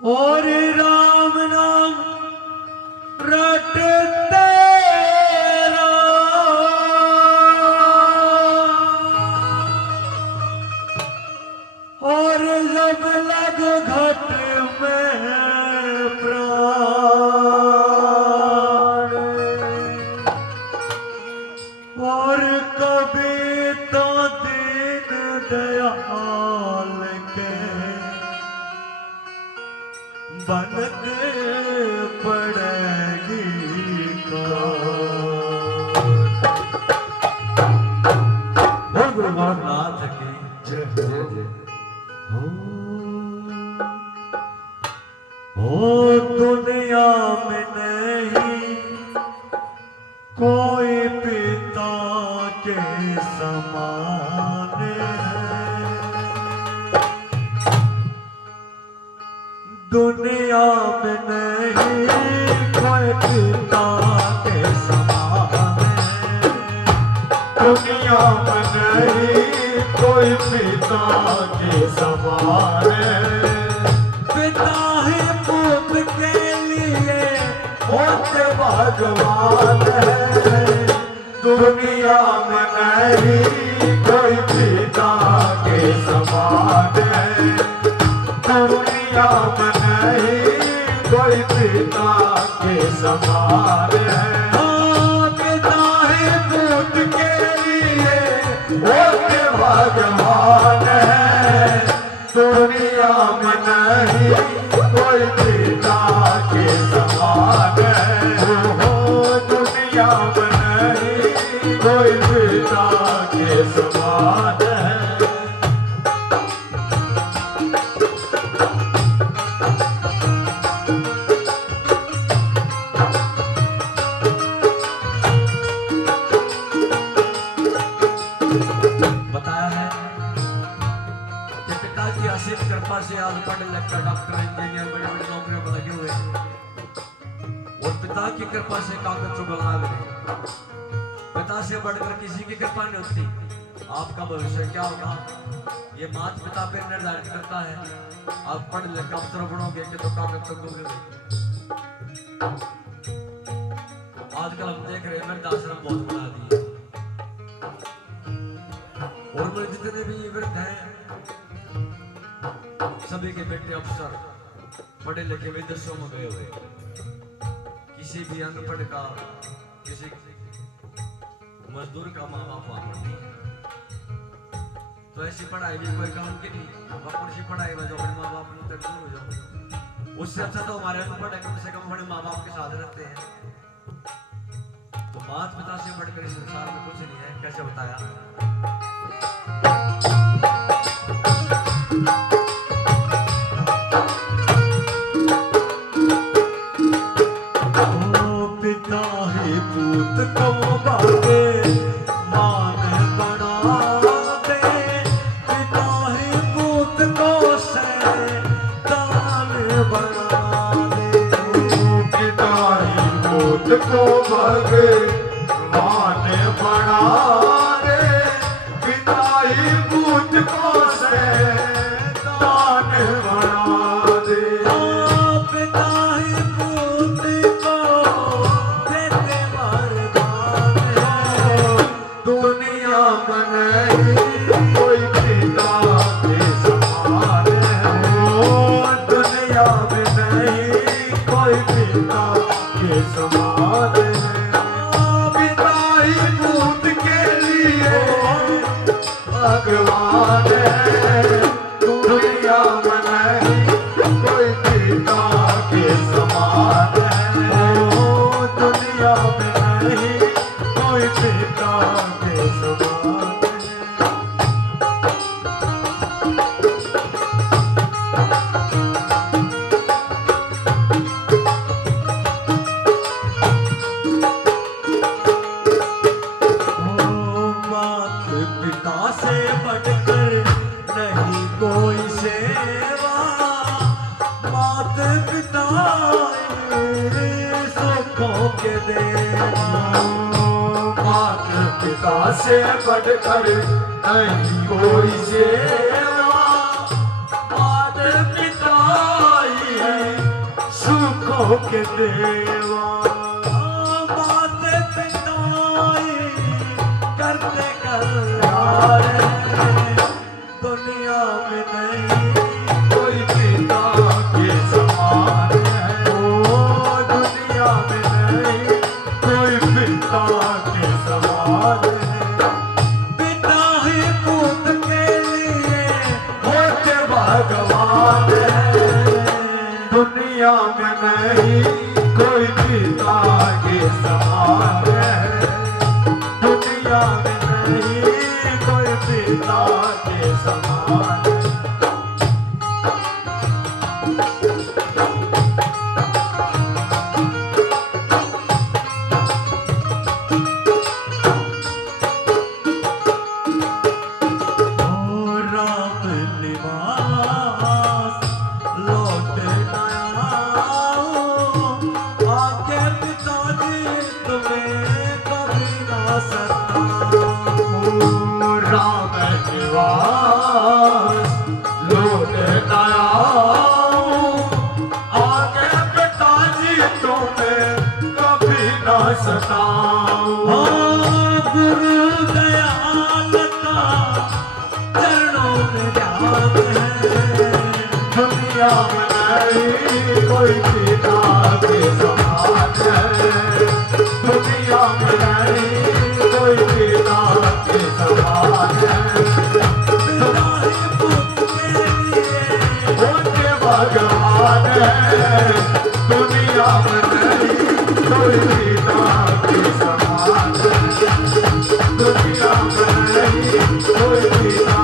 और राम नाम रटते और जब लग घट में प्राण और कभी तो दीन दयाल के बनक पड़ेगी बोल गुरु नाथ की जय जय जय। ओ दुनिया में नहीं कोई पिता के समान है, दुनिया में नहीं कोई पिता के समान है, दुनिया में नहीं कोई पिता के समान है। पिता ही पुत्र के लिए होते भगवान है, दुनिया में नहीं कोई पिता के समान है, दुनिया में नहीं कोई पिता के समान है। पिता ही पुत्र के लिए होते भगवान है, दुनिया में नहीं कोई पिता के समान है, दुनिया में नहीं कोई पिता के समान है। कृपा से आज पढ़ लिखकर डॉक्टर इंजीनियर बड़ी बड़ी नौकरियों पर लगे हुए हैं और पिता की कृपा से कागज चुगला रहे। पिता से बढ़कर किसी की कृपा नहीं होती। आपका भविष्य क्या होगा ये माता पिता पर निर्धारित करता है। आप पढ़ लिख अफसर बनोगे कि तो कागज चुगलोगे। आजकल हम देख रहे हैं वृद्धाश्रम बहुत बना दिए और मेरे जितने भी वृद्ध हैं सभी के बेटे अफसर पढ़े लिखे विदेशों में गए हुए। किसी भी अनपढ़ का किसी मजदूर का माँ बाप वहां पर नहीं। तो ऐसी पढ़ाई भी कोई काम की नहीं। अपन सी पढ़ाई में जो अपने माँ बाप में तक दूर हो जाओ, उससे अच्छा तो हमारे अनपढ़ कम से कम बड़े माँ बाप के साथ रहते हैं। तो माता पिता से बढ़कर इस संसार में कुछ नहीं है। कैसे बताया? को भगवान बना दे, पिता ही पूत को शैतान बना दे। पिता ही पूत को देते वरदान है, दुनिया में नहीं कोई पिता के समान है, दुनिया में नहीं कोई पिता के समान है। पिता ही पूत के लिए भगवान है, दुनिया में नहीं कोई पिता के समान है, दुनिया में नहीं कोई पिता के समान है। पिता से बढ़कर नहीं कोई सेवा, माता पिता ही सुखों के देवा। माते पिताई करते कल्याण दुनिया में नहीं कोई पिता के समान है, ओ दुनिया में नहीं कोई पिता के समान है। पिता ही पुत्र के लिए होते भगवान है, दुनिया में नहीं कोई पिता के समान है, दुनिया में नहीं कोई पिता के समान है। ओ राम निवास लौट आया, आके पिताजी तुम्हें कभी ना सताओ। राम निवास लौट आया, आगे पिताजी तुम्हें कभी न सताओ। गुरु दयाल का चरणों में ध्यान है, दुनिया में नहीं कोई पिता के समान है, दुनिया में नहीं कोई पिता के समान है। पिता ही पुत्र के लिए होते भगवान है, दुनिया में नहीं कोई पिता के समान है, दुनिया में नहीं कोई पिता